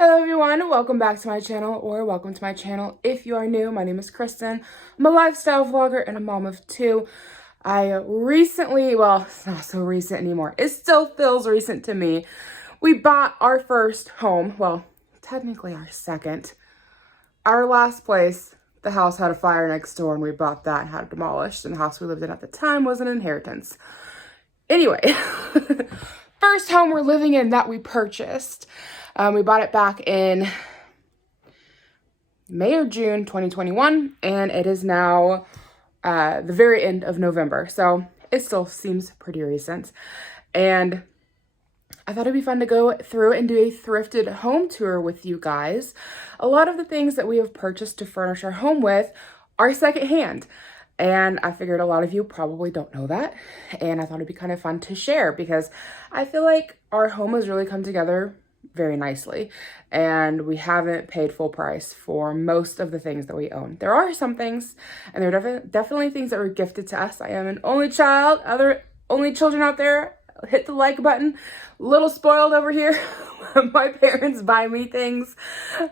Hello everyone, welcome back to my channel, or welcome to my channel if you are new. My name is Cristin. I'm a lifestyle vlogger and a mom of two. I recently, well, it's not so recent anymore. It still feels recent to me. We bought our first home, well, technically our second. Our last place, the house had a fire next door and we bought that and had it demolished, and the house we lived in at the time was an inheritance. Anyway, first home we're living in that we purchased. We bought it back in May or June 2021, and it is now the very end of November. So it still seems pretty recent. And I thought it'd be fun to go through and do a thrifted home tour with you guys. A lot of the things that we have purchased to furnish our home with are secondhand. And I figured a lot of you probably don't know that. And I thought it'd be kind of fun to share because I feel like our home has really come together very nicely, and we haven't paid full price for most of the things that we own. There are some things, and there are definitely things that were gifted to us. I am an only child. Other only children out there, hit the like button. Little spoiled over here. My parents buy me things,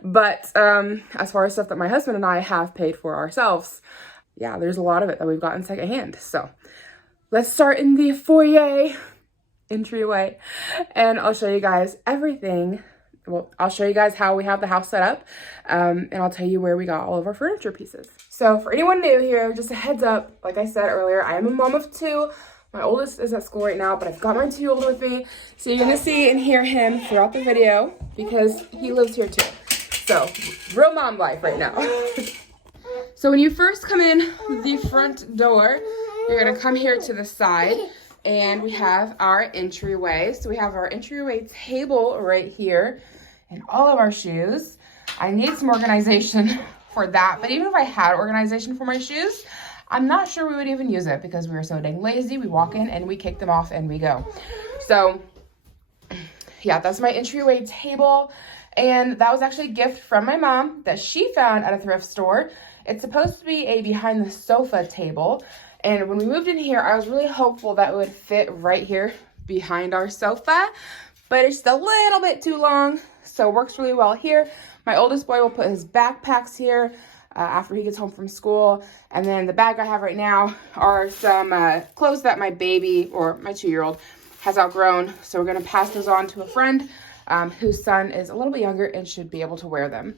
but as far as stuff that my husband and I have paid for ourselves, yeah, there's a lot of it that we've gotten secondhand. So let's start in the foyer, entryway, and I'll show you guys everything. Well, I'll show you guys how we have the house set up, and I'll tell you where we got all of our furniture pieces. So for anyone new here, just a heads up, like I said earlier, I am a mom of two. My oldest is at school right now, but I've got my 2-year-old with me, so you're gonna see and hear him throughout the video because he lives here too. So real mom life right now. So when you first come in the front door, you're gonna come here to the side, and we have our entryway. So we have our entryway table right here and all of our shoes. I need some organization for that, but even if I had organization for my shoes, I'm not sure we would even use it because we were so dang lazy. We walk in and we kick them off and we go. So yeah, that's my entryway table. And that was actually a gift from my mom that she found at a thrift store. It's supposed to be a behind the sofa table. And when we moved in here, I was really hopeful that it would fit right here behind our sofa, but it's just a little bit too long, so it works really well here. My oldest boy will put his backpacks here after he gets home from school, and then the bag I have right now are some clothes that my baby, or my 2-year-old, has outgrown, so we're going to pass those on to a friend whose son is a little bit younger and should be able to wear them.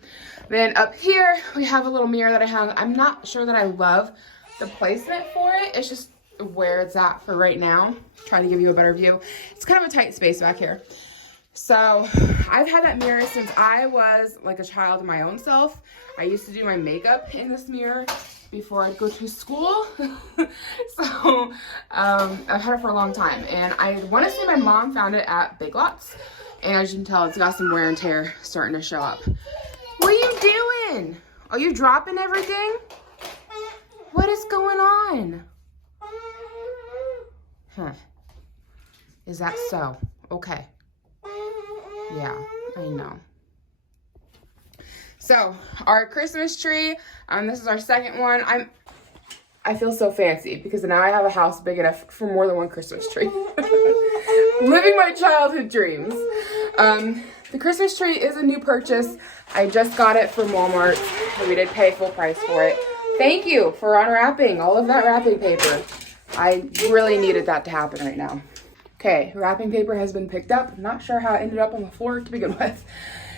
Then up here, we have a little mirror that I hung. I'm not sure that I love the placement for it. It's just where it's at for right now. Trying to give you a better view. It's kind of a tight space back here. So I've had that mirror since I was like a child of my own self. I used to do my makeup in this mirror before I'd go to school. So I've had it for a long time, and I want to say my mom found it at Big Lots, and as you can tell, it's got some wear and tear starting to show up. What are you doing? Are you dropping everything? What is going on? Huh. Is that so? Okay. Yeah, I know. So, our Christmas tree, this is our second one. I feel so fancy because now I have a house big enough for more than one Christmas tree. Living my childhood dreams. The Christmas tree is a new purchase. I just got it from Walmart, and we did pay full price for it. Thank you for unwrapping all of that wrapping paper. I really needed that to happen right now. Okay, wrapping paper has been picked up. I'm not sure how it ended up on the floor to begin with.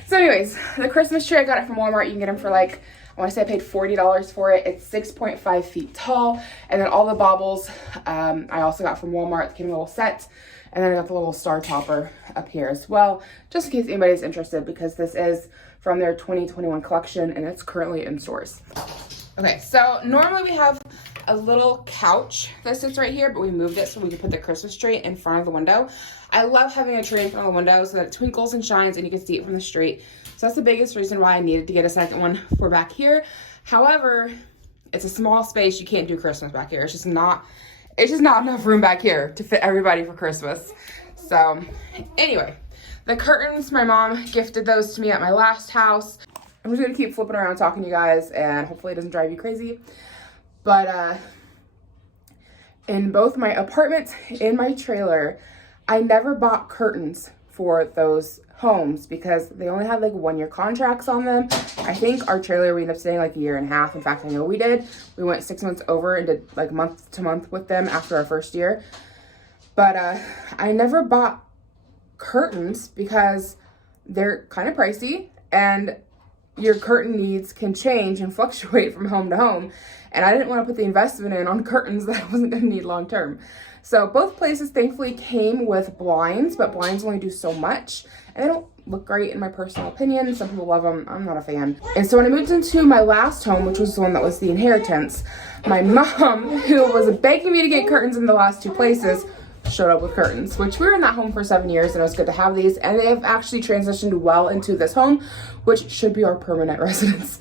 So anyways, the Christmas tree, I got it from Walmart. You can get them for like, I want to say I paid $40 for it. It's 6.5 feet tall. And then all the baubles, I also got from Walmart. It came in a little set. And then I got the little star topper up here as well, just in case anybody's interested, because this is from their 2021 collection and it's currently in stores. Okay, so normally we have a little couch that sits right here, but we moved it so we could put the Christmas tree in front of the window. I love having a tree in front of the window so that it twinkles and shines and you can see it from the street. So that's the biggest reason why I needed to get a second one for back here. However, it's a small space. You can't do Christmas back here. It's just not enough room back here to fit everybody for Christmas. So anyway, the curtains, my mom gifted those to me at my last house. I'm just gonna keep flipping around talking to you guys, and hopefully it doesn't drive you crazy. But in both my apartment and my trailer, I never bought curtains for those homes because they only had like 1-year contracts on them. I think our trailer we ended up staying like 1.5 years. In fact, I know we did. We went 6 months over and did like month to month with them after our first year. But I never bought curtains because they're kind of pricey and your curtain needs can change and fluctuate from home to home. And I didn't want to put the investment in on curtains that I wasn't going to need long term. So both places thankfully came with blinds, but blinds only do so much. And they don't look great in my personal opinion. Some people love them. I'm not a fan. And so when I moved into my last home, which was the one that was the inheritance, my mom, who was begging me to get curtains in the last 2 places, showed up with curtains, which we were in that home for 7 years and it was good to have these. And they have actually transitioned well into this home, which should be our permanent residence.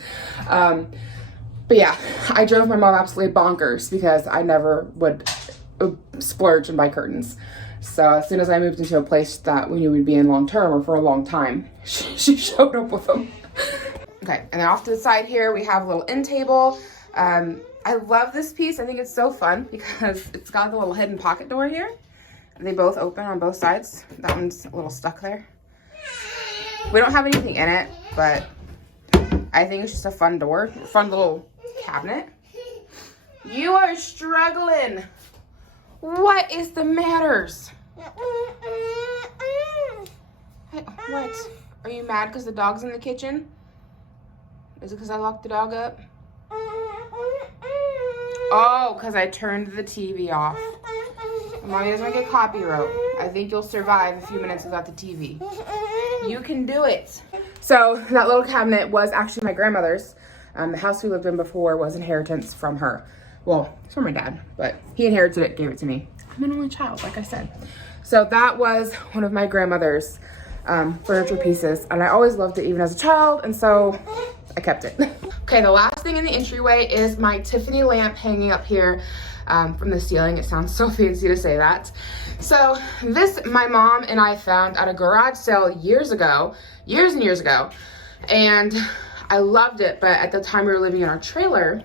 But yeah, I drove my mom absolutely bonkers because I never would splurge and buy curtains. So as soon as I moved into a place that we knew we'd be in long term or for a long time, she showed up with them. Okay, and then off to the side here, we have a little end table. I love this piece. I think it's so fun because it's got the little hidden pocket door here. They both open on both sides. That one's a little stuck there. We don't have anything in it, but I think it's just a fun door, fun little cabinet. You are struggling. What is the matters? What? Are you mad because the dog's in the kitchen? Is it because I locked the dog up? Oh, because I turned the TV off. Mommy doesn't get copyright. I think you'll survive a few minutes without the TV. You can do it. So that little cabinet was actually my grandmother's. The house we lived in before was inheritance from her. Well, it's from my dad, but he inherited it, gave it to me. I'm an only child, like I said. So that was one of my grandmother's furniture pieces, and I always loved it even as a child, and so I kept it. Okay, the last thing in the entryway is my Tiffany lamp hanging up here from the ceiling. It sounds so fancy to say that. So this my mom and I found at a garage sale years and years ago, and I loved it, but at the time we were living in our trailer,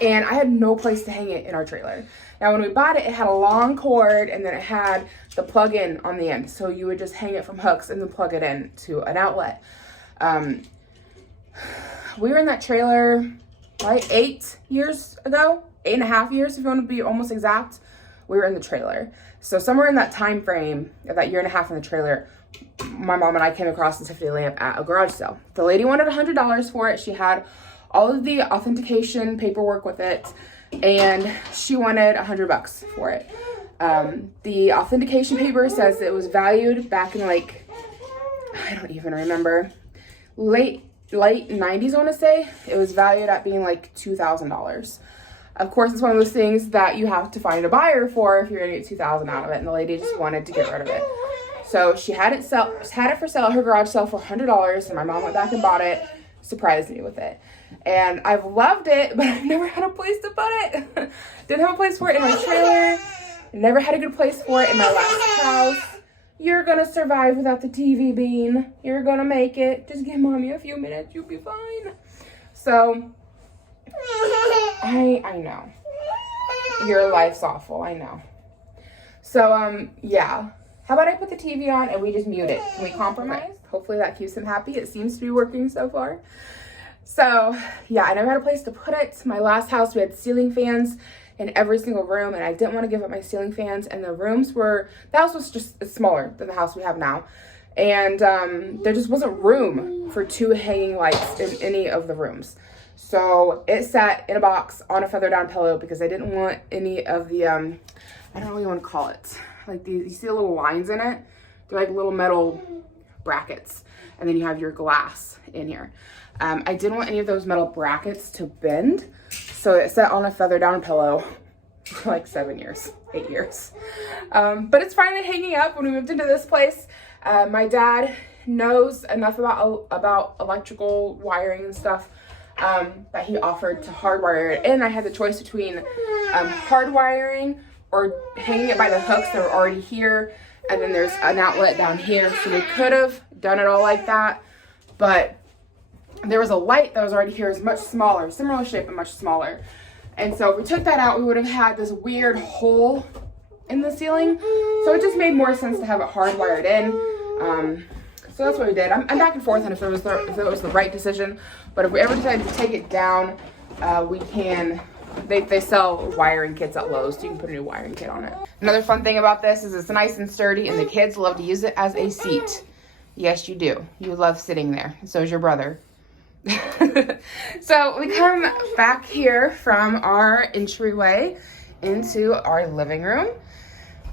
and I had no place to hang it in our trailer. Now when we bought it, it had a long cord, and then it had the plug-in on the end, so you would just hang it from hooks and then plug it in to an outlet. We were in that trailer like 8 years ago, 8.5 years if you want to be almost exact. We were in the trailer. So somewhere in that time frame of that 1.5 years in the trailer, my mom and I came across the Tiffany lamp at a garage sale. The lady wanted $100 for it. She had all of the authentication paperwork with it, and she wanted $100 for it. The authentication paper says it was valued back in like, I don't even remember, late 90s, I want to say. It was valued at being like $2,000. Of course, it's one of those things that you have to find a buyer for if you're gonna get $2,000 out of it, and the lady just wanted to get rid of it. So she had it for sale at her garage sale for $100, and my mom went back and bought it, surprised me with it. And I've loved it, but I've never had a place to put it. Didn't have a place for it in my trailer. Never had a good place for it in my last house. You're gonna survive without the TV bean. You're gonna make it. Just give mommy a few minutes, you'll be fine. So, I know. Your life's awful, I know. So, yeah. How about I put the TV on and we just mute it? Can we compromise? Hopefully that keeps him happy. It seems to be working so far. So, yeah, I never had a place to put it. My last house, we had ceiling fans in every single room, and I didn't want to give up my ceiling fans, and the house was just smaller than the house we have now, and there just wasn't room for 2 hanging lights in any of the rooms. So it sat in a box on a feather down pillow because I didn't want any of the I don't know what you want to call it, like you see the little lines in it? They're like little metal brackets, and then you have your glass in here. I didn't want any of those metal brackets to bend, so it sat on a feather down pillow for like 7 years, 8 years. But it's finally hanging up when we moved into this place. My dad knows enough about electrical wiring and stuff that he offered to hardwire it in. I had the choice between hardwiring or hanging it by the hooks that were already here, and then there's an outlet down here, so we could have done it all like that, but there was a light that was already here. It's much smaller, similar shape, but much smaller. And so if we took that out, we would have had this weird hole in the ceiling. So it just made more sense to have it hardwired in. So that's what we did. I'm back and forth on if it was the right decision, but if we ever decided to take it down, we can. They sell wiring kits at Lowe's, so you can put a new wiring kit on it. Another fun thing about this is it's nice and sturdy, and the kids love to use it as a seat. Yes, you do. You love sitting there. So is your brother. So we come back here from our entryway into our living room.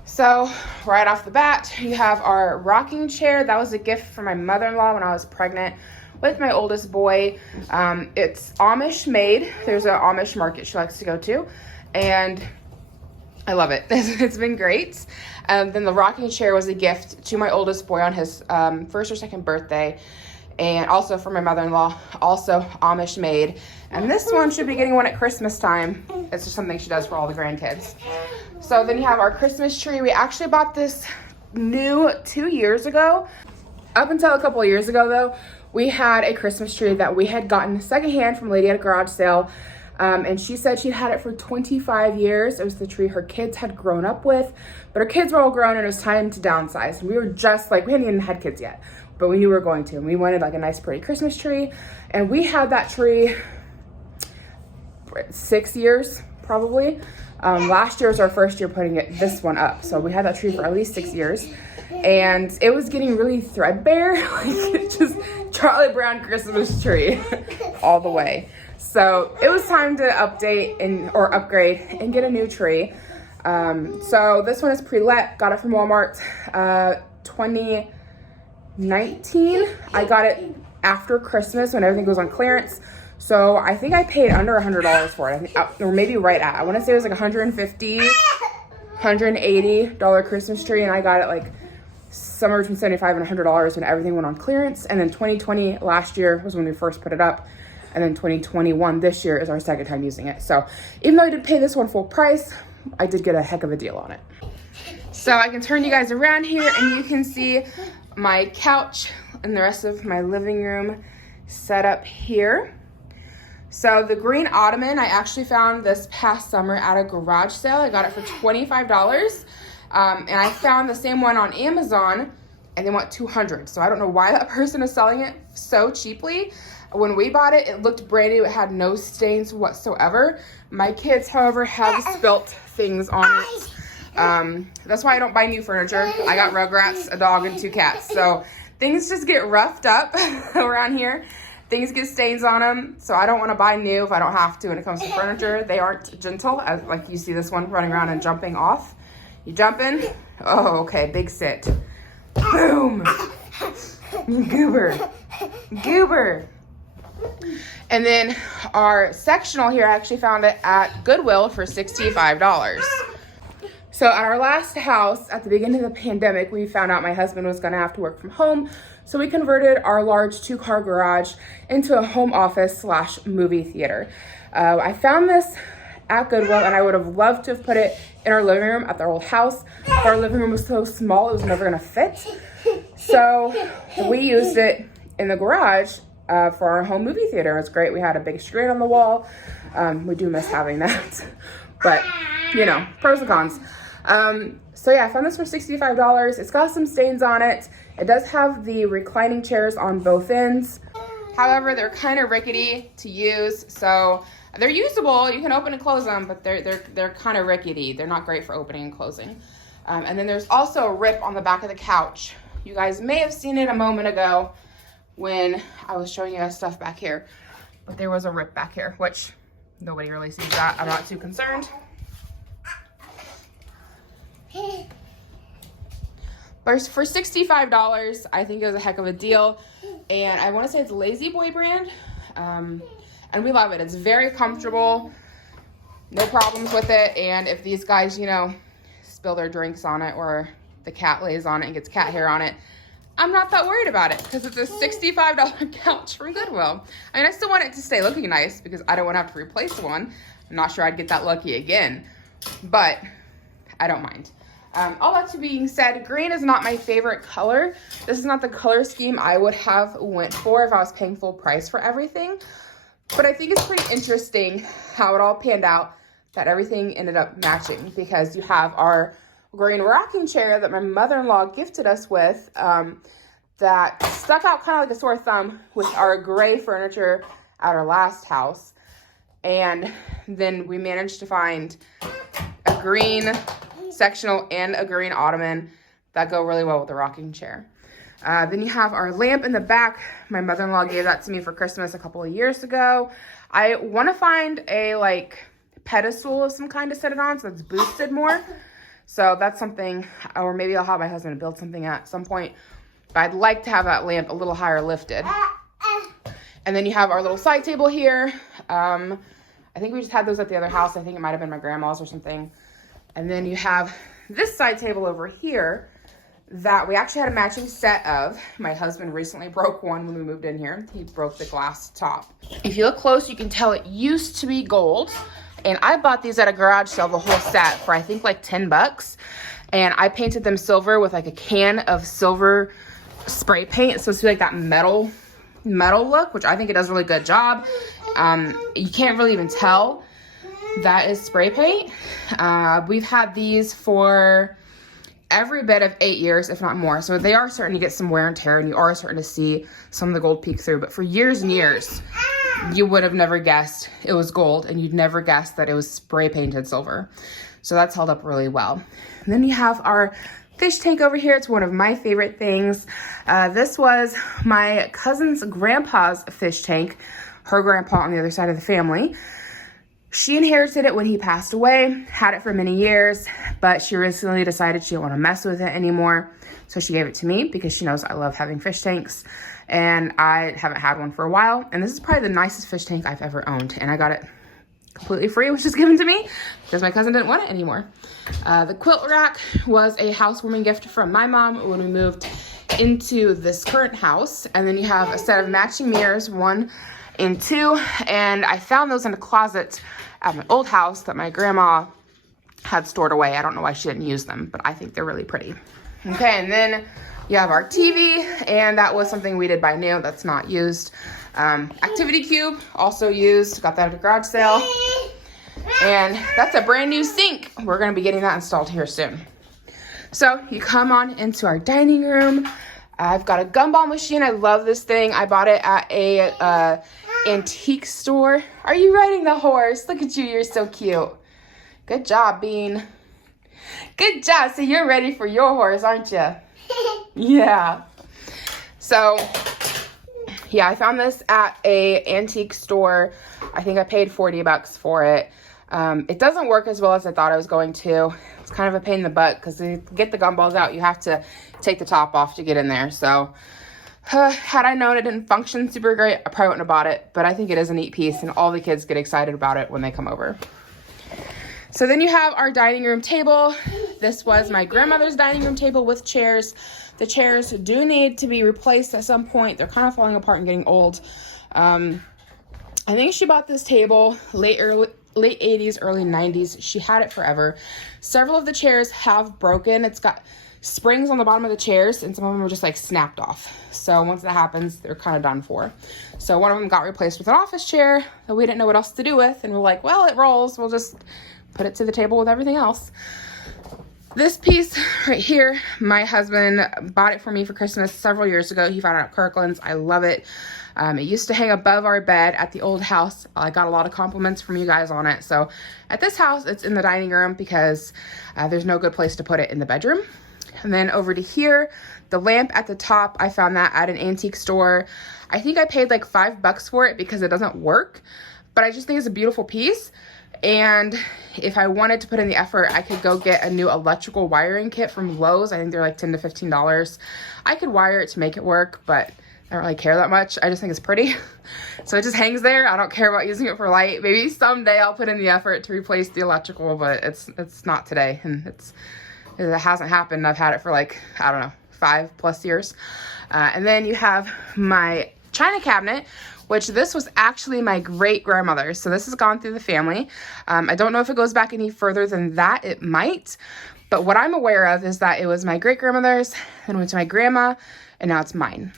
So right off the bat, you have our rocking chair. That was a gift from my mother-in-law when I was pregnant with my oldest boy. It's Amish made. There's an Amish market she likes to go to, and I love it. It's been great. Then the rocking chair was a gift to my oldest boy on his first or second birthday, and also for my mother-in-law, also Amish made. And this one should be getting one at Christmas time. It's just something she does for all the grandkids. So then you have our Christmas tree. We actually bought this new 2 years ago. Up until a couple of years ago though, we had a Christmas tree that we had gotten secondhand from a lady at a garage sale. And she said she'd had it for 25 years. It was the tree her kids had grown up with, but her kids were all grown and it was time to downsize. And we were just like, we hadn't even had kids yet, but we knew we were going to. And we wanted like a nice pretty Christmas tree. And we had that tree 6 years probably. Last year was our first year putting this one up. So we had that tree for at least 6 years. And it was getting really threadbare, like just Charlie Brown Christmas tree all the way. So it was time to update or upgrade and get a new tree. So this one is pre-let, got it from Walmart, 2019. I got it after Christmas when everything goes on clearance. So I think I paid under $100 for it, or maybe right at. I want to say it was like $150, $180 Christmas tree, and I got it like somewhere between $75 and $100 when everything went on clearance. And then 2020 last year was when we first put it up, and then 2021 this year is our second time using it. So even though I did pay this one full price, I did get a heck of a deal on it. So I can turn you guys around here and you can see my couch and the rest of my living room set up here. So the green ottoman I actually found this past summer at a garage sale. I got it for $25. And I found the same one on Amazon and they want $200. So I don't know why that person is selling it so cheaply. When we bought it, it looked brand new. It had no stains whatsoever. My kids, however, have spilt things on it. That's why I don't buy new furniture. I got Rugrats, a dog, and 2 cats. So things just get roughed up around here. Things get stains on them. So I don't want to buy new if I don't have to when it comes to furniture. They aren't gentle, as like you see this one running around and jumping off. You jump in. Oh, okay, big sit. Boom. Goober. Goober. And then our sectional here, I actually found it at Goodwill for $65. So at our last house, at the beginning of the pandemic, we found out my husband was gonna have to work from home. So we converted our large 2-car garage into a home office / movie theater. I found this at Goodwill and I would have loved to have put it in our living room at the old house, but our living room was so small, it was never gonna fit. So we used it in the garage for our home movie theater. It was great. We had a big screen on the wall. We do miss having that, but you know, pros and cons. So yeah, I found this for $65. It's got some stains on it. It does have the reclining chairs on both ends. However, they're kind of rickety to use. So they're usable. You can open and close them, but they're kind of rickety. They're not great for opening and closing. And then there's also a rip on the back of the couch. You guys may have seen it a moment ago when I was showing you guys stuff back here, but there was a rip back here, which nobody really sees that. I'm not too concerned. But for $65, I think it was a heck of a deal. And I want to say it's Lazy Boy brand. And we love it. It's very comfortable. No problems with it. And if these guys, you know, spill their drinks on it or the cat lays on it and gets cat hair on it, I'm not that worried about it because it's a $65 couch from Goodwill. I mean, I still want it to stay looking nice because I don't want to have to replace one. I'm not sure I'd get that lucky again, but I don't mind. All that to being said, green is not my favorite color. This is not the color scheme I would have went for if I was paying full price for everything. But I think it's pretty interesting how it all panned out, that everything ended up matching, because you have our green rocking chair that my mother-in-law gifted us with. that stuck out kind of like a sore thumb with our gray furniture at our last house. And then we managed to find a green sectional and a green ottoman that go really well with the rocking chair. Then you have our lamp in the back. My mother-in-law gave that to me for Christmas a couple of years ago. I want to find a like pedestal of some kind to set it on so it's boosted more. So that's something, or maybe I'll have my husband build something at some point. But I'd like to have that lamp a little higher lifted. And then you have our little side table here. I think we just had those at the other house. I think it might have been my grandma's or something. And then you have this side table over here that we actually had a matching set of. My husband recently broke one when we moved in here. He broke the glass top. If you look close, you can tell it used to be gold. And I bought these at a garage sale, the whole set, for I think like 10 bucks. And I painted them silver with like a can of silver spray paint. So it's like that metal look, which I think it does a really good job. You can't really even tell that is spray paint. We've had these for every bit of 8 years, if not more. So they are starting to get some wear and tear, and you are starting to see some of the gold peek through. But for years and years, you would have never guessed it was gold, and you'd never guessed that it was spray painted silver. So that's held up really well. And then you have our fish tank over here. It's one of my favorite things. This was my cousin's grandpa's fish tank, her grandpa on the other side of the family. She inherited it when he passed away, had it for many years, but she recently decided she didn't want to mess with it anymore. So she gave it to me because she knows I love having fish tanks, and I haven't had one for a while. And this is probably the nicest fish tank I've ever owned. And I got it completely free, which was given to me because my cousin didn't want it anymore. The quilt rack was a housewarming gift from my mom when we moved into this current house. And then you have a set of matching mirrors, 1 and 2. And I found those in a closet at my old house that my grandma had stored away. I don't know why she didn't use them, but I think they're really pretty. Okay, and then you have our TV, and that was something we did buy new that's not used. Activity cube, also used, got that at a garage sale. And that's a brand new sink. We're gonna be getting that installed here soon. So you come on into our dining room. I've got a gumball machine. I love this thing. I bought it at a antique store. Are you riding the horse? Look at you, you're so cute. Good job, Bean. Good job. So you're ready for your horse, aren't you? Yeah. So yeah, I found this at a antique store. I think I paid 40 bucks for it. It doesn't work as well as I thought it was going to. It's kind of a pain in the butt because to get the gumballs out, you have to take the top off to get in there. So had I known it didn't function super great, I probably wouldn't have bought it. But I think it is a neat piece, and all the kids get excited about it when they come over. So then you have our dining room table. This was my grandmother's dining room table with chairs. The chairs do need to be replaced at some point. They're kind of falling apart and getting old. I think she bought this table late 80s, early 90s. She had it forever. Several of the chairs have broken. It's got springs on the bottom of the chairs, and some of them are just like snapped off. So once that happens, they're kind of done for. So one of them got replaced with an office chair that we didn't know what else to do with. And we're like, well, it rolls. We'll just put it to the table with everything else. This piece right here, my husband bought it for me for Christmas several years ago. He found it at Kirkland's. I love it. It used to hang above our bed at the old house. I got a lot of compliments from you guys on it. So at this house, it's in the dining room because there's no good place to put it in the bedroom. And then over to here, the lamp at the top, I found that at an antique store. I think I paid like $5 for it because it doesn't work, but I just think it's a beautiful piece. And if I wanted to put in the effort, I could go get a new electrical wiring kit from Lowe's. I think they're like $10 to $15. I could wire it to make it work, but I don't really care that much. I just think it's pretty. So it just hangs there. I don't care about using it for light. Maybe someday I'll put in the effort to replace the electrical, but it's not today. And it hasn't happened. I've had it for like, I don't know, 5+ years. And then you have my china cabinet, which this was actually my great grandmother's. So this has gone through the family. I don't know if it goes back any further than that. It might. But what I'm aware of is that it was my great grandmother's, then went to my grandma, and now it's mine.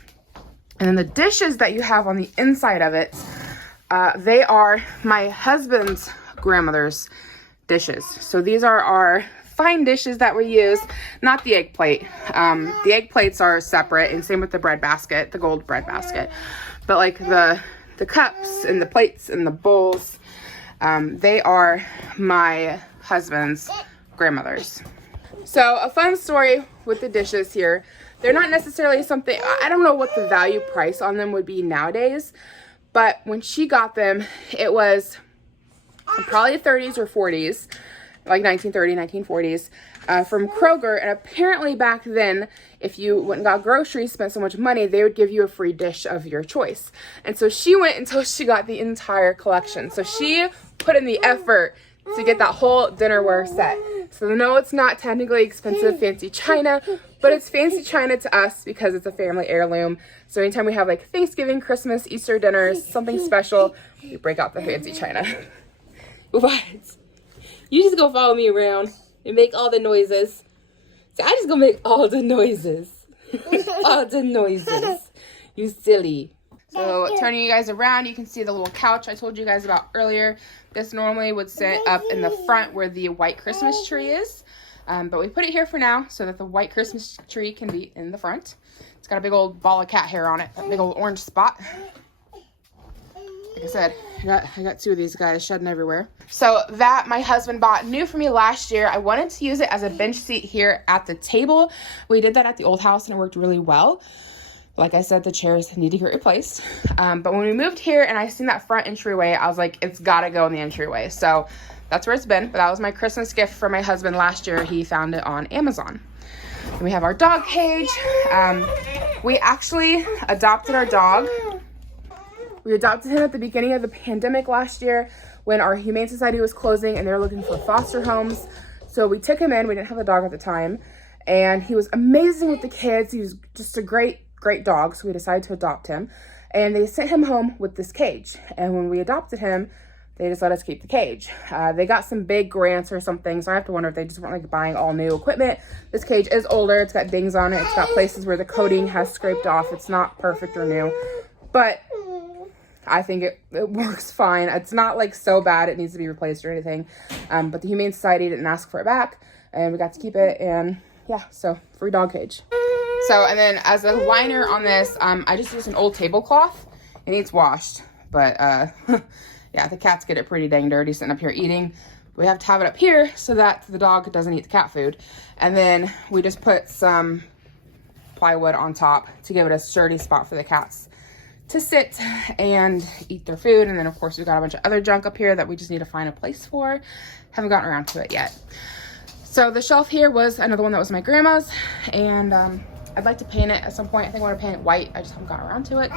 And then the dishes that you have on the inside of it, they are my husband's grandmother's dishes. So these are our fine dishes that we use, not the egg plate. The egg plates are separate, and same with the bread basket, the gold bread basket. But like the cups and the plates and the bowls, they are my husband's grandmother's. So a fun story with the dishes here. They're not necessarily something, I don't know what the value price on them would be nowadays, but when she got them, it was probably 30s or 40s, like 1930, 1940s, from Kroger. And apparently back then, if you went and got groceries, spent so much money, they would give you a free dish of your choice. And so she went until she got the entire collection. So she put in the effort to get that whole dinnerware set. So no, it's not technically expensive fancy china, but it's fancy china to us because it's a family heirloom. So anytime we have like Thanksgiving, Christmas, Easter dinners, something special, we break out the fancy china. What? You just go follow me around and make all the noises. So I just gonna make all the noises. All the noises. You silly. So turning you guys around, you can see the little couch I told you guys about earlier. This normally would sit up in the front where the white Christmas tree is. But we put it here for now so that the white Christmas tree can be in the front. It's got a big old ball of cat hair on it, a big old orange spot. Like I said, I got two of these guys shedding everywhere. So that my husband bought new for me last year. I wanted to use it as a bench seat here at the table. We did that at the old house and it worked really well. Like I said, the chairs need to get replaced. But when we moved here and I seen that front entryway, I was like, it's gotta go in the entryway. So that's where it's been. But that was my Christmas gift for my husband last year. He found it on Amazon. And we have our dog cage. We actually adopted our dog. We adopted him at the beginning of the pandemic last year when our Humane Society was closing and they were looking for foster homes. So we took him in. We didn't have a dog at the time. And he was amazing with the kids. He was just a great dog. So we decided to adopt him. And they sent him home with this cage. And when we adopted him, they just let us keep the cage. They got some big grants or something. So I have to wonder if they just weren't like buying all new equipment. This cage is older. It's got dings on it. It's got places where the coating has scraped off. It's not perfect or new. But I think it works fine. It's not like so bad it needs to be replaced or anything. But the Humane Society didn't ask for it back. And we got to keep it. And yeah, so free dog cage. So, and then as a liner on this, I just used an old tablecloth. It needs washed. But yeah, the cats get it pretty dang dirty sitting up here eating. We have to have it up here so that the dog doesn't eat the cat food. And then we just put some plywood on top to give it a sturdy spot for the cats to sit and eat their food. And then of course we've got a bunch of other junk up here that we just need to find a place for. Haven't gotten around to it yet. So the shelf here was another one that was my grandma's, and I'd like to paint it at some point. I think I want to paint it white. I just haven't gotten around to it.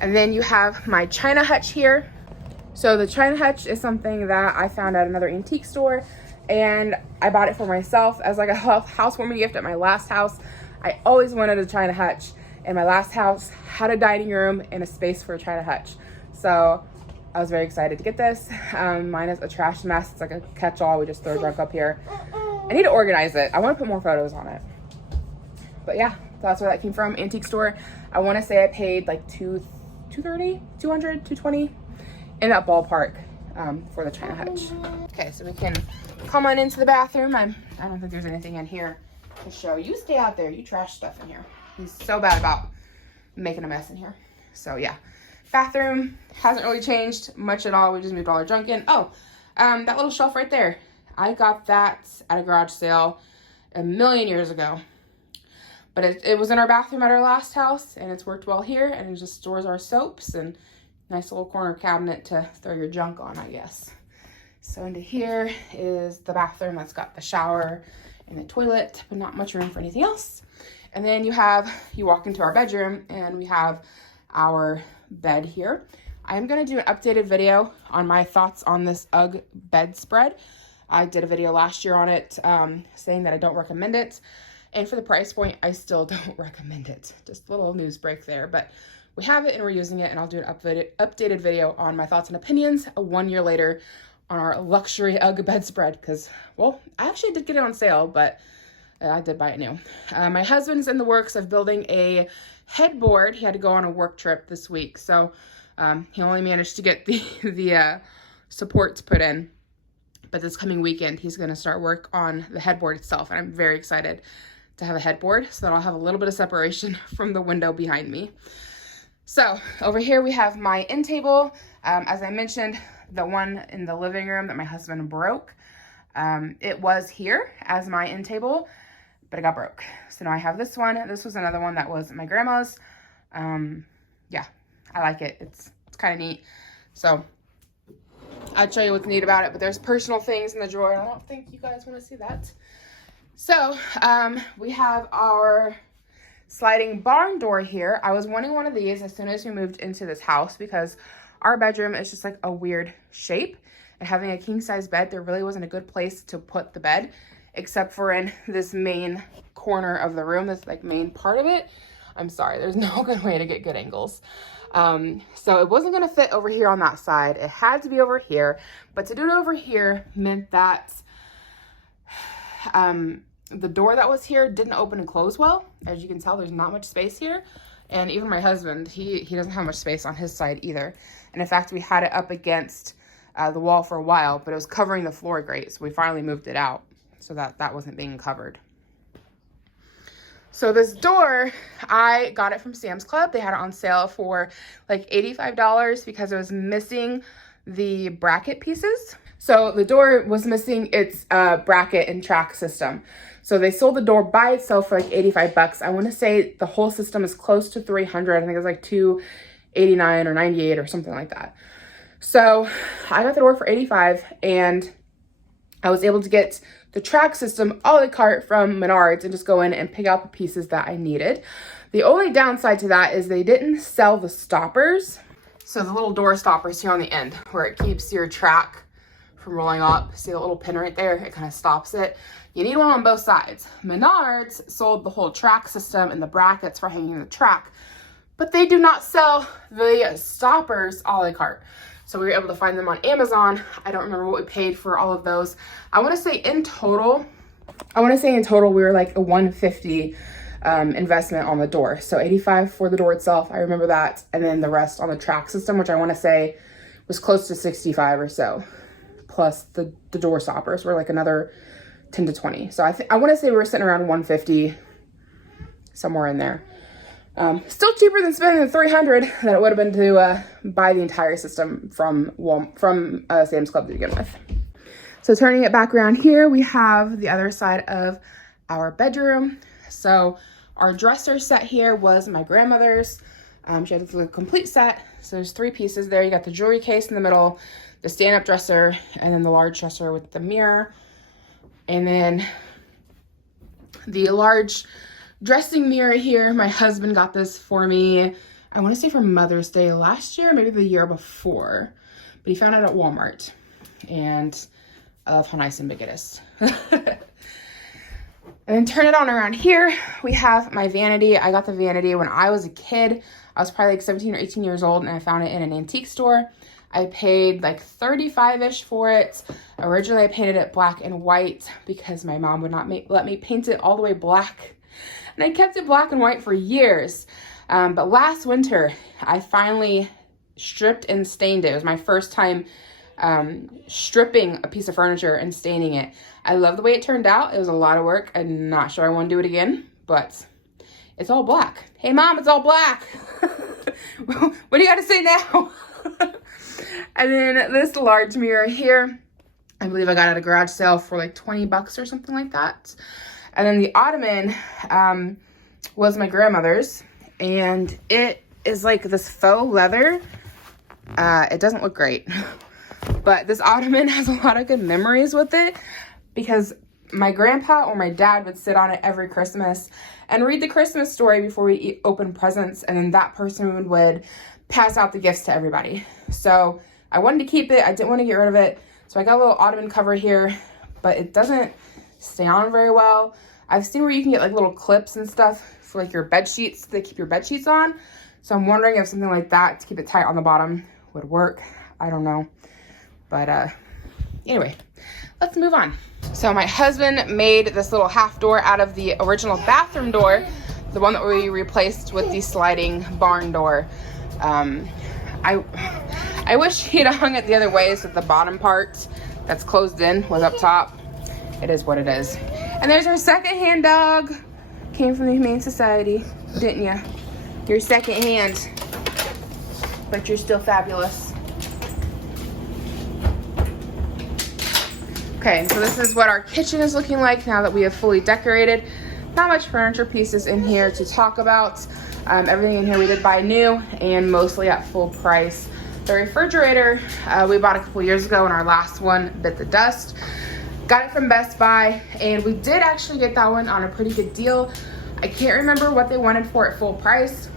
And then you have my china hutch here. So the china hutch is something that I found at another antique store, and I bought it for myself as like a housewarming gift at my last house. I always wanted a china hutch, and my last house had a dining room and a space for a china hutch. So I was very excited to get this. Mine is a trash mess. It's like a catch-all. We just throw junk up here. I need to organize it. I want to put more photos on it. But yeah, that's where that came from. Antique store. I want to say I paid like $230, $200, $220 in that ballpark for the china hutch. Okay, so we can come on into the bathroom. I don't think there's anything in here to show. You stay out there. You trash stuff in here. He's so bad about making a mess in here. So yeah, bathroom hasn't really changed much at all. We just moved all our junk in. Oh, that little shelf right there. I got that at a garage sale a million years ago. But it was in our bathroom at our last house, and it's worked well here, and it just stores our soaps and nice little corner cabinet to throw your junk on, I guess. So into here is the bathroom that's got the shower and the toilet, but not much room for anything else. And then you walk into our bedroom, and we have our bed here. I'm gonna do an updated video on my thoughts on this UGG bedspread. I did a video last year on it saying that I don't recommend it. And for the price point, I still don't recommend it. Just a little news break there. But we have it and we're using it. And I'll do an updated video on my thoughts and opinions 1 year later on our luxury UGG bedspread. Because, well, I actually did get it on sale, but I did buy it new. My husband's in the works of building a headboard. He had to go on a work trip this week. So he only managed to get the supports put in. But this coming weekend, he's gonna start work on the headboard itself. And I'm very excited to have a headboard so that I'll have a little bit of separation from the window behind me. So over here we have my end table. As I mentioned, the one in the living room that my husband broke, it was here as my end table, but it got broke. So now I have this one. This was another one that was my grandma's. Yeah, I like it. It's kind of neat. So I'll show you what's neat about it, but there's personal things in the drawer. I don't think you guys want to see that. So we have our sliding barn door here. I was wanting one of these as soon as we moved into this house because our bedroom is just like a weird shape. And having a king size bed, there really wasn't a good place to put the bed except for in this main corner of the room, this like main part of it. I'm sorry, there's no good way to get good angles. So it wasn't gonna fit over here on that side. It had to be over here, but to do it over here meant that the door that was here didn't open and close well. As you can tell, there's not much space here. And even my husband, he doesn't have much space on his side either. And in fact, we had it up against the wall for a while, but it was covering the floor grate. So we finally moved it out so that wasn't being covered. So this door, I got it from Sam's Club. They had it on sale for like $85 because it was missing the bracket pieces. So the door was missing its bracket and track system. So they sold the door by itself for like 85 bucks. I want to say the whole system is close to 300. I think it was like 289 or 98 or something like that. So I got the door for 85 and I was able to get the track system a la carte from Menards and just go in and pick out the pieces that I needed. The only downside to that is they didn't sell the stoppers. So the little door stoppers here on the end where it keeps your track from rolling up. See the little pin right there? It kind of stops it. You need one on both sides. Menards sold the whole track system and the brackets for hanging the track, but they do not sell the stoppers a la carte. So we were able to find them on Amazon. I don't remember what we paid for all of those. I want to say in total we were like a $150 investment on the door. So $85 for the door itself. I remember that. And then the rest on the track system, which I want to say was close to $65 or so. Plus the door stoppers were like another 10 to 20. So I want to say we were sitting around 150, somewhere in there. Still cheaper than spending the $300 that it would have been to buy the entire system from Sam's Club to begin with. So turning it back around here, we have the other side of our bedroom. So our dresser set here was my grandmother's. She had a complete set. So there's 3 pieces there. You got the jewelry case in the middle, the stand-up dresser, and then the large dresser with the mirror. And then the large dressing mirror here. My husband got this for me, I want to say for Mother's Day last year, maybe the year before. But he found it at Walmart. And I love how nice and big it is. And then turn it on around here, we have my vanity. I got the vanity when I was a kid. I was probably like 17 or 18 years old and I found it in an antique store. I paid like $35-ish for it. Originally, I painted it black and white because my mom would not let me paint it all the way black. And I kept it black and white for years. But last winter, I finally stripped and stained it. It was my first time stripping a piece of furniture and staining it. I love the way it turned out. It was a lot of work. I'm not sure I want to do it again, but it's all black. Hey, Mom, it's all black. What do you got to say now? And then this large mirror here, I believe I got at a garage sale for like 20 bucks or something like that. And then the ottoman was my grandmother's, and it is like this faux leather. It doesn't look great, but this ottoman has a lot of good memories with it because my grandpa or my dad would sit on it every Christmas and read the Christmas story before we open presents, and then that person would pass out the gifts to everybody. So I wanted to keep it. I didn't want to get rid of it. So I got a little ottoman cover here, but it doesn't stay on very well. I've seen where you can get like little clips and stuff for like your bed sheets to keep your bed sheets on. So I'm wondering if something like that to keep it tight on the bottom would work. I don't know. But anyway, let's move on. So my husband made this little half door out of the original bathroom door, the one that we replaced with the sliding barn door. I wish he'd hung it the other way so the bottom part that's closed in was up top. It is what it is. And there's our secondhand dog. Came from the Humane Society, didn't ya? You're secondhand, but you're still fabulous. Okay, so this is what our kitchen is looking like now that we have fully decorated. Not much furniture pieces in here to talk about. Everything in here we did buy new and mostly at full price. The refrigerator we bought a couple years ago and our last one bit the dust. Got it from Best Buy and we did actually get that one on a pretty good deal. I can't remember what they wanted for it full price.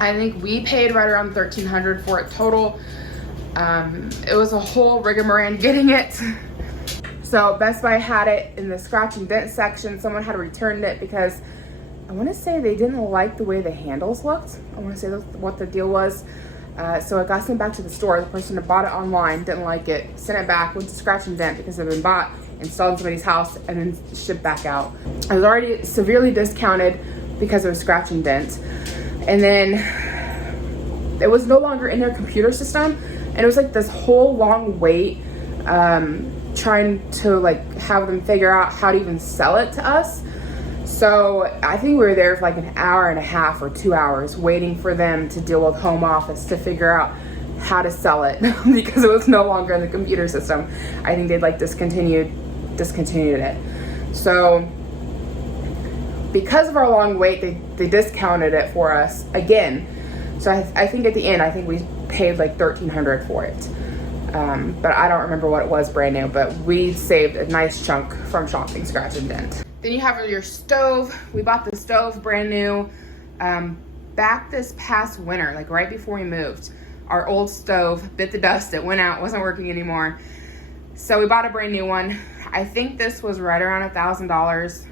I think we paid right around $1,300 for it total. It was a whole rigmarole getting it. So Best Buy had it in the scratch and dent section. Someone had returned it because I want to say they didn't like the way the handles looked. I want to say that's what the deal was. So it got sent back to the store. The person that bought it online didn't like it, sent it back, went to scratch and dent because it had been bought, installed in somebody's house, and then shipped back out. It was already severely discounted because of scratch and dent. And then it was no longer in their computer system. And it was like this whole long wait trying to like have them figure out how to even sell it to us. So I think we were there for like an hour and a half or 2 hours waiting for them to deal with home office to figure out how to sell it because it was no longer in the computer system. I think they'd like discontinued it. So because of our long wait, they discounted it for us again. So I think at the end, I think we paid like $1,300 for it. But I don't remember what it was brand new, but we saved a nice chunk from shopping scratch and dent. Then you have your stove. We bought the stove brand new back this past winter, like right before we moved. Our old stove bit the dust. It went out, wasn't working anymore. So we bought a brand new one. I think this was right around $1,000.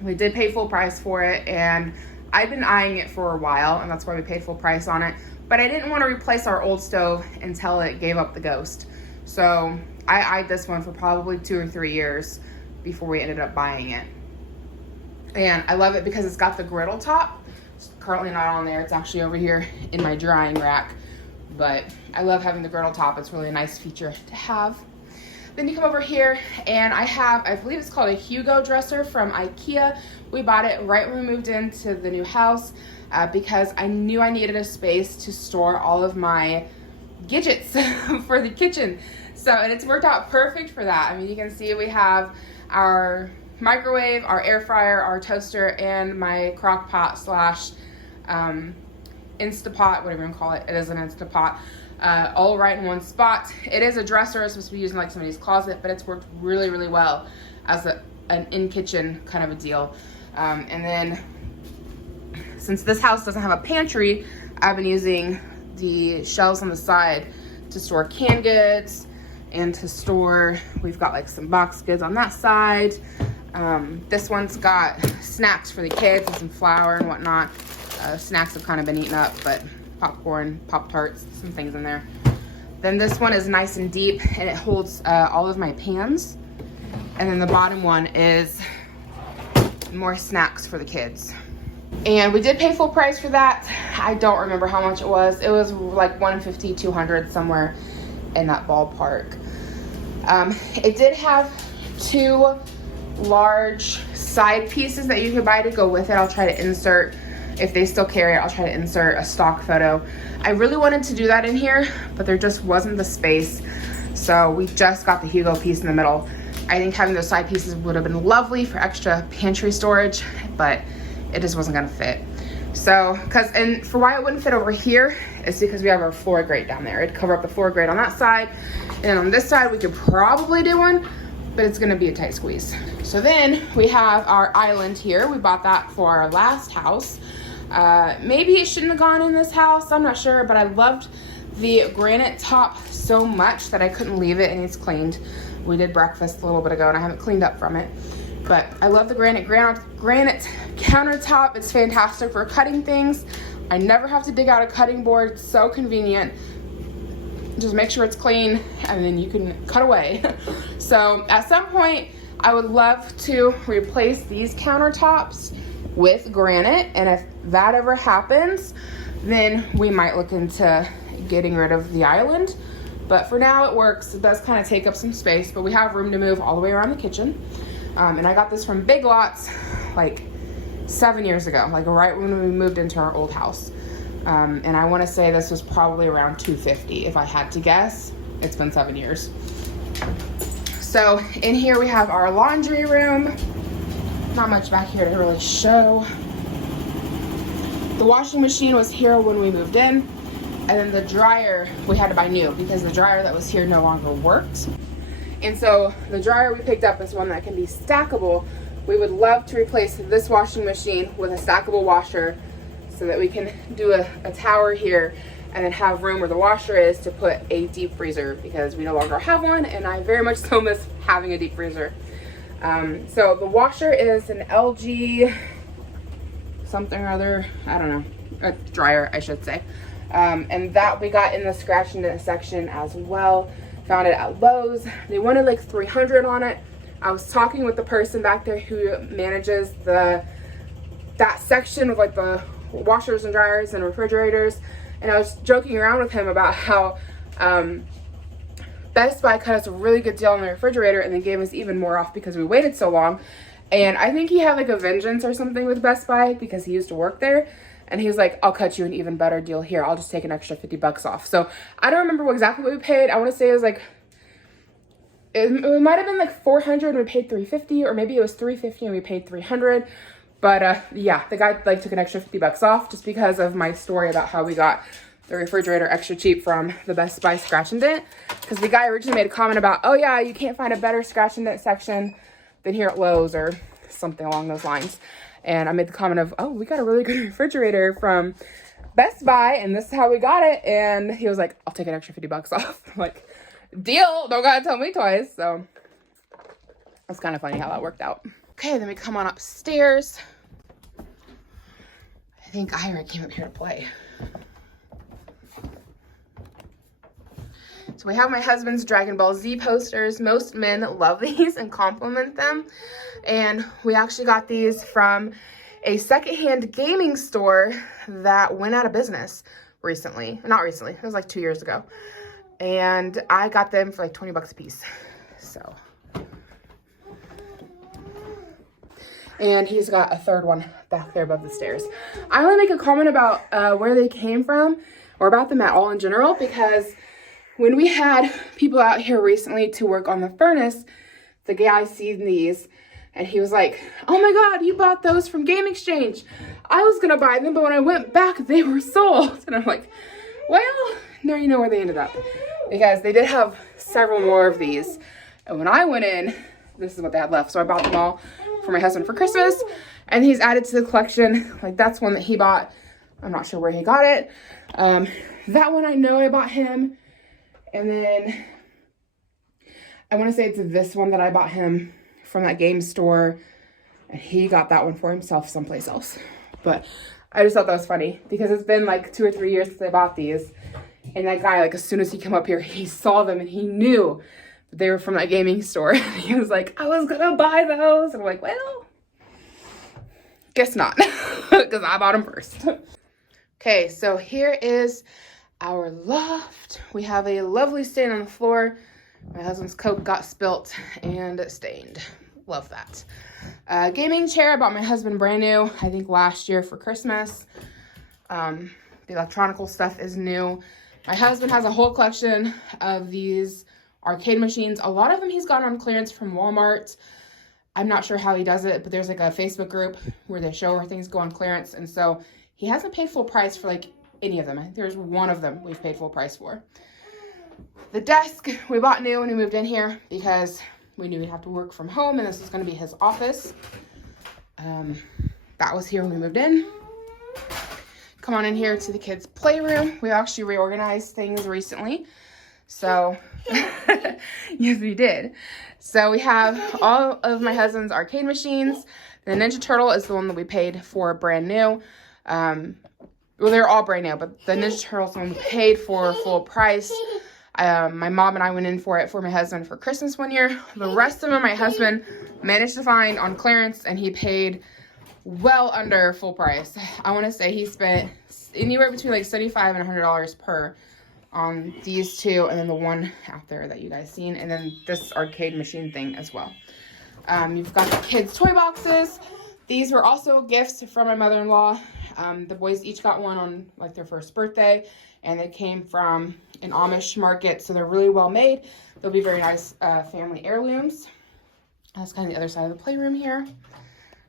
We did pay full price for it, and I've been eyeing it for a while, and that's why we paid full price on it. But I didn't want to replace our old stove until it gave up the ghost. So I eyed this one for probably 2 or 3 years before we ended up buying it. And I love it because it's got the griddle top. It's currently not on there. It's actually over here in my drying rack. But I love having the griddle top. It's really a nice feature to have. Then you come over here and I believe it's called a Hugo dresser from IKEA. We bought it right when we moved into the new house because I knew I needed a space to store all of my gadgets for the kitchen. So, and it's worked out perfect for that. I mean, you can see we have our microwave, our air fryer, our toaster, and my crock pot slash Instapot, whatever you want to call it. It is an Instapot, all right in one spot. It is a dresser. It's supposed to be used in like somebody's closet, but it's worked really, really well as an in-kitchen kind of a deal. And then since this house doesn't have a pantry, I've been using the shelves on the side to store canned goods and to store, we've got like some box goods on that side. This one's got snacks for the kids and some flour and whatnot. Snacks have kind of been eaten up, but popcorn, Pop-Tarts, some things in there. Then this one is nice and deep and it holds all of my pans. And then the bottom one is more snacks for the kids. And we did pay full price for that. I don't remember how much it was. It was like $150, $200, somewhere in that ballpark. It did have 2 large side pieces that you could buy to go with it. I'll try to insert, if they still carry it, I'll try to insert a stock photo. I really wanted to do that in here, but there just wasn't the space. So we just got the Hugo piece in the middle. I think having those side pieces would have been lovely for extra pantry storage, but it just wasn't gonna fit. So, and for why it wouldn't fit over here is because we have our floor grate down there. It'd cover up the floor grate on that side. And on this side, we could probably do one, but it's gonna be a tight squeeze. So then we have our island here. We bought that for our last house. Maybe it shouldn't have gone in this house, I'm not sure, but I loved the granite top so much that I couldn't leave it, and it's cleaned. We did breakfast a little bit ago and I haven't cleaned up from it. But I love the granite countertop. It's fantastic for cutting things. I never have to dig out a cutting board. It's so convenient. Just make sure it's clean and then you can cut away. So at some point, I would love to replace these countertops with granite. And if that ever happens, then we might look into getting rid of the island. But for now it works. It does kind of take up some space, but we have room to move all the way around the kitchen. And I got this from Big Lots like 7 years ago, like right when we moved into our old house. And I want to say this was probably around $250 if I had to guess. It's been 7 years. So in here we have our laundry room. Not much back here to really show. The washing machine was here when we moved in. And then the dryer we had to buy new because the dryer that was here no longer worked. And so the dryer we picked up is one that can be stackable. We would love to replace this washing machine with a stackable washer so that we can do a tower here and then have room where the washer is to put a deep freezer because we no longer have one, and I very much so miss having a deep freezer. So the washer is an LG something or other, I don't know, a dryer I should say. And that we got in the scratch and dent section as well. Found it at Lowe's. They wanted like $300 on it. I was talking with the person back there who manages that section with like the washers and dryers and refrigerators, and I was joking around with him about how Best Buy cut us a really good deal on the refrigerator and then gave us even more off because we waited so long. And I think he had like a vengeance or something with Best Buy because he used to work there. And he was like, I'll cut you an even better deal here. I'll just take an extra $50 off. So I don't remember exactly what we paid. I want to say it was like, it might have been like $400 and we paid $350, or maybe it was $350 and we paid $300. But yeah, the guy like took an extra $50 off just because of my story about how we got the refrigerator extra cheap from the Best Buy scratch and dent. Because the guy originally made a comment about, oh yeah, you can't find a better scratch and dent section than here at Lowe's or something along those lines. And I made the comment of, oh, we got a really good refrigerator from Best Buy and this is how we got it. And he was like, I'll take an extra $50 off. I'm like, deal, don't gotta tell me twice. So that's kind of funny how that worked out. Okay, then we come on upstairs. I think Ira came up here to play. So we have my husband's Dragon Ball Z posters. Most men love these and compliment them. And we actually got these from a secondhand gaming store that went out of business recently. Not recently, it was like 2 years ago. And I got them for like 20 bucks a piece. So. And he's got a third one back there above the stairs. I want to make a comment about where they came from or about them at all in general, because when we had people out here recently to work on the furnace, the guy seen these and he was like, oh my God, you bought those from Game Exchange. I was gonna buy them, but when I went back, they were sold. And I'm like, well, now you know where they ended up. Because they did have several more of these. And when I went in, this is what they had left. So I bought them all for my husband for Christmas. And he's added to the collection. Like that's one that he bought. I'm not sure where he got it. That one I know I bought him. And then I want to say it's this one that I bought him from that game store. And he got that one for himself someplace else. But I just thought that was funny because it's been like 2 or 3 years since I bought these. And that guy, like as soon as he came up here, he saw them and he knew that they were from that gaming store. And he was like, I was going to buy those. And I'm like, well, guess not. Because I bought them first. Okay, so here is our loft. We have a lovely stain on the floor. My husband's Coke got spilt and stained. Love that. Gaming chair I bought my husband brand new, I think last year for Christmas. The electronical stuff is new. My husband has a whole collection of these arcade machines. A lot of them he's gotten on clearance from Walmart. I'm not sure how he does it, but there's like a Facebook group where they show where things go on clearance. And so he hasn't paid full price for like any of them. I think there's one of them we've paid full price for. The desk we bought new when we moved in here because we knew we'd have to work from home and this was going to be his office. That was here when we moved in. Come on in here to the kids' playroom. We actually reorganized things recently. So, yes, we did. So we have all of my husband's arcade machines. The Ninja Turtle is the one that we paid for brand new. Well, they're all brand new, but the Ninja Turtle is the one we paid for full price. My mom and I went in for it for my husband for Christmas one year. The rest of them my husband managed to find on clearance, and he paid well under full price. I want to say he spent anywhere between like $75 and $100 per on these two, and then the one out there that you guys seen, and then this arcade machine thing as well. You've got the kids' toy boxes. These were also gifts from my mother-in-law. The boys each got one on like their first birthday, and they came from an Amish market, so they're really well made. They'll be very nice family heirlooms. That's kind of the other side of the playroom here.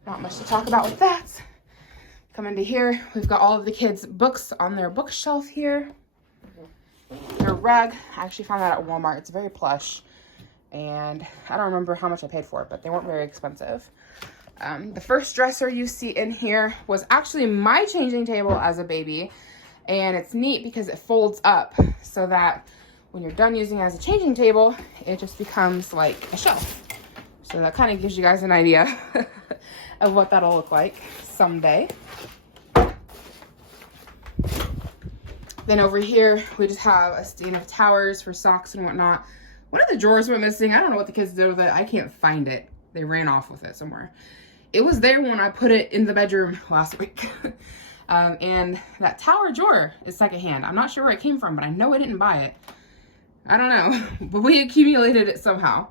Not much to talk about with that. Come into here, we've got all of the kids' books on their bookshelf here. Their rug, I actually found that at Walmart. It's very plush, and I don't remember how much I paid for it, but they weren't very expensive. The first dresser you see in here was actually my changing table as a baby, and it's neat because it folds up so that when you're done using it as a changing table, it just becomes like a shelf. So that kind of gives you guys an idea of what that'll look like someday. Then over here, we just have a stand of towers for socks and whatnot. One of the drawers went missing. I don't know what the kids did with it. I can't find it. They ran off with it somewhere. It was there when I put it in the bedroom last week. And that tower drawer is secondhand. I'm not sure where it came from, but I know I didn't buy it. I don't know, but we accumulated it somehow.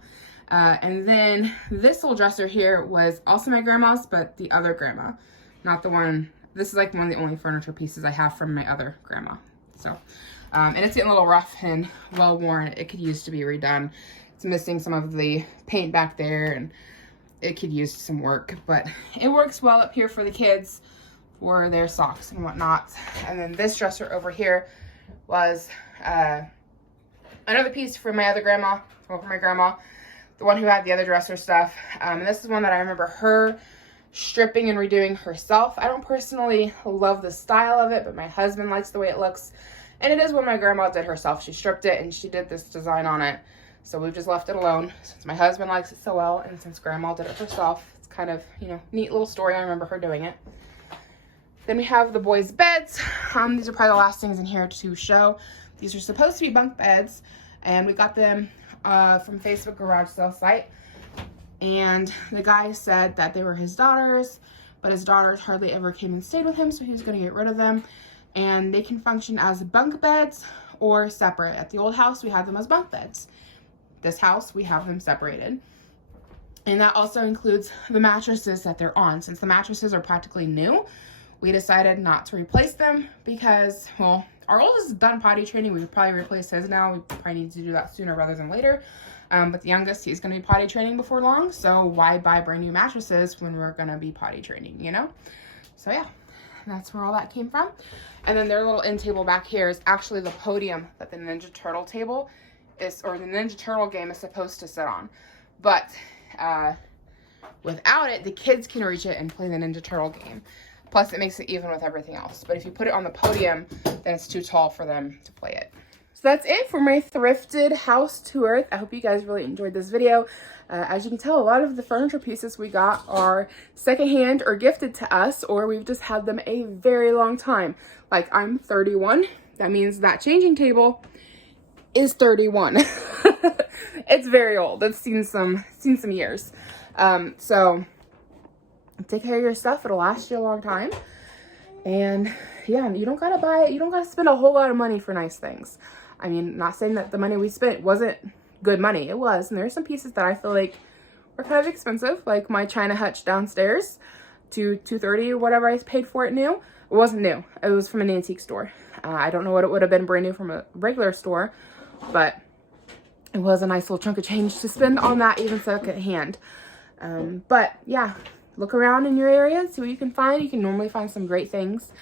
And then this little dresser here was also my grandma's, but the other grandma, not the one. This is like one of the only furniture pieces I have from my other grandma. So, and it's getting a little rough and well worn. It could use to be redone. It's missing some of the paint back there, and it could use some work, but it works well up here for the kids for their socks and whatnot. And then this dresser over here was another piece from my other grandma, well, from my grandma, the one who had the other dresser stuff. And this is one that I remember her stripping and redoing herself. I don't personally love the style of it, but my husband likes the way it looks. And it is what my grandma did herself. She stripped it and she did this design on it. So we've just left it alone since my husband likes it so well, and since grandma did it herself. It's kind of, you know, neat little story. I remember her doing it. Then we have the boys' beds. These are probably the last things in here to show. These are supposed to be bunk beds, and we got them from Facebook garage sale site. And the guy said that they were his daughters, but his daughters hardly ever came and stayed with him, so he was going to get rid of them. And they can function as bunk beds or separate. At the old house, we had them as bunk beds. This house, we have them separated. And that also includes the mattresses that they're on. Since the mattresses are practically new, we decided not to replace them because, well, our oldest is done potty training. We would probably replace his now. We probably need to do that sooner rather than later. But the youngest, he's going to be potty training before long. So why buy brand new mattresses when we're going to be potty training, you know? So yeah, that's where all that came from. And then their little end table back here is actually the podium that the Ninja Turtle table is, or the Ninja Turtle game is supposed to sit on. But without it, the kids can reach it and play the Ninja Turtle game. Plus, it makes it even with everything else. But if you put it on the podium, then it's too tall for them to play it. So that's it for my thrifted house tour. I hope you guys really enjoyed this video. As you can tell, a lot of the furniture pieces we got are secondhand or gifted to us, or we've just had them a very long time. Like, I'm 31. That means that changing table is 31. It's very old. It's seen some years. So take care of your stuff. It'll last you a long time. And yeah, you don't gotta buy it. You don't gotta spend a whole lot of money for nice things. I mean, not saying that the money we spent wasn't good money. It was. And there's some pieces that I feel like were kind of expensive, like my China hutch downstairs to $230 or whatever I paid for it new. It wasn't new. It was from an antique store. I don't know what it would have been brand new from a regular store, but it was a nice little chunk of change to spend on that, even second hand. But yeah, look around in your area and see what you can find. You can normally find some great things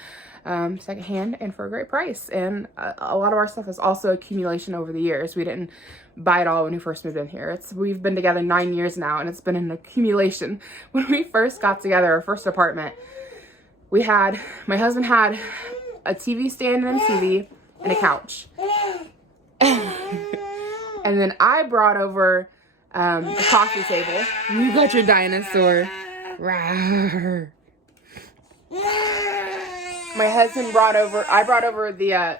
secondhand and for a great price. And a lot of our stuff is also accumulation over the years. We didn't buy it all when we first moved in here. We've been together 9 years now, and it's been an accumulation. When we first got together, our first apartment, my husband had a TV stand and a TV and a couch. And then I brought over a coffee table. You got your dinosaur. Rawr. I brought over the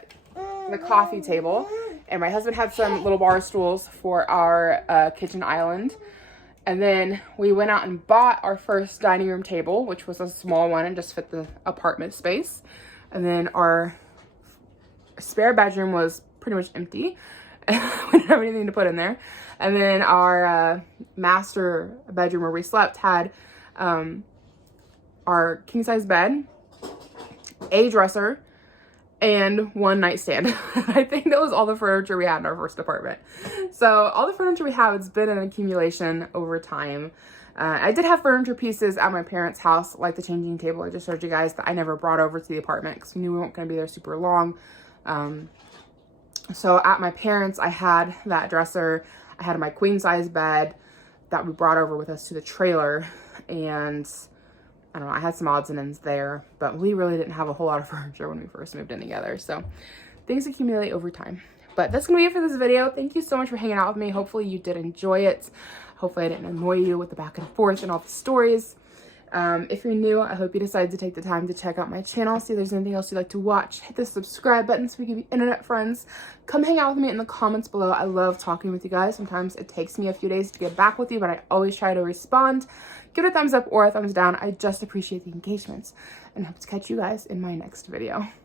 coffee table, and my husband had some little bar stools for our kitchen island. And then we went out and bought our first dining room table, which was a small one and just fit the apartment space. And then our spare bedroom was pretty much empty. We didn't have anything to put in there. And then our master bedroom where we slept had our king size bed, a dresser, and one nightstand. I think that was all the furniture we had in our first apartment. So all the furniture we have, it's been an accumulation over time. I did have furniture pieces at my parents' house, like the changing table I just showed you guys, that I never brought over to the apartment because we knew we weren't going to be there super long. So at my parents', I had that dresser. I had my queen size bed that we brought over with us to the trailer, and I don't know, I had some odds and ends there, but we really didn't have a whole lot of furniture when we first moved in together. So things accumulate over time. But that's gonna be it for this video. Thank you so much for hanging out with me. Hopefully you did enjoy it. Hopefully I didn't annoy you with the back and forth and all the stories. If you're new, I hope you decide to take the time to check out my channel, see if there's anything else you'd like to watch. Hit the subscribe button so we can be internet friends. Come hang out with me in the comments below. I love talking with you guys. Sometimes it takes me a few days to get back with you, but I always try to respond. Give it a thumbs up or a thumbs down. I just appreciate the engagements, and hope to catch you guys in my next video.